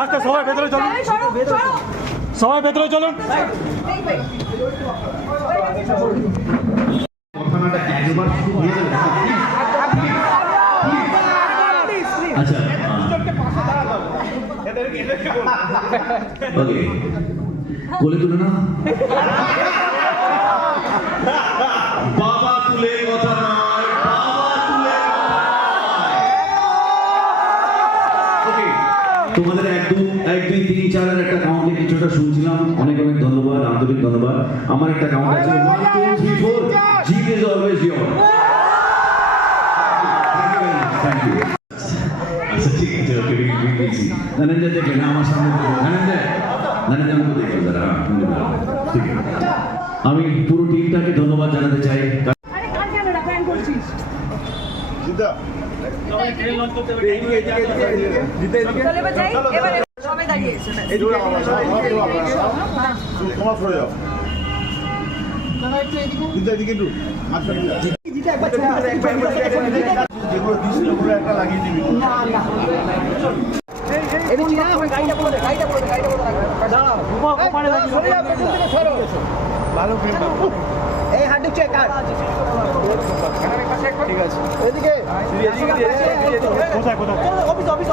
আস্তে সবাই ভেতরে চলুন। সবাই ভেতরে চলুন। হয়ে আচ্ছা ওকে। কোলে তুলে না। তোমাদের এক দু এক দুই তিন চারের একটা কাউন্টে কিছুটা শুনছিলাম। অনেক অনেক ধন্যবাদ আন্তরিক ধন্যবাদ। আমার একটা কাউন্ট আছে ওয়ান টু থ্রি ফোর জিত is always your thank you আচ্ছা ঠিক আছে ওকে রিং দিয়েছি নানেন্দা দেখে না আমার সামনে দেখো নানেন্দা নানেন্দা আমাকে দেখো দাদা ঠিক আছে। আমি পুরো টিমটাকে ধন্যবাদ জানাতে চাই। দিবি এই হাঁটু চেক আর। ঠিক আছে এদিকে। কোথায় কোথায়? Office office.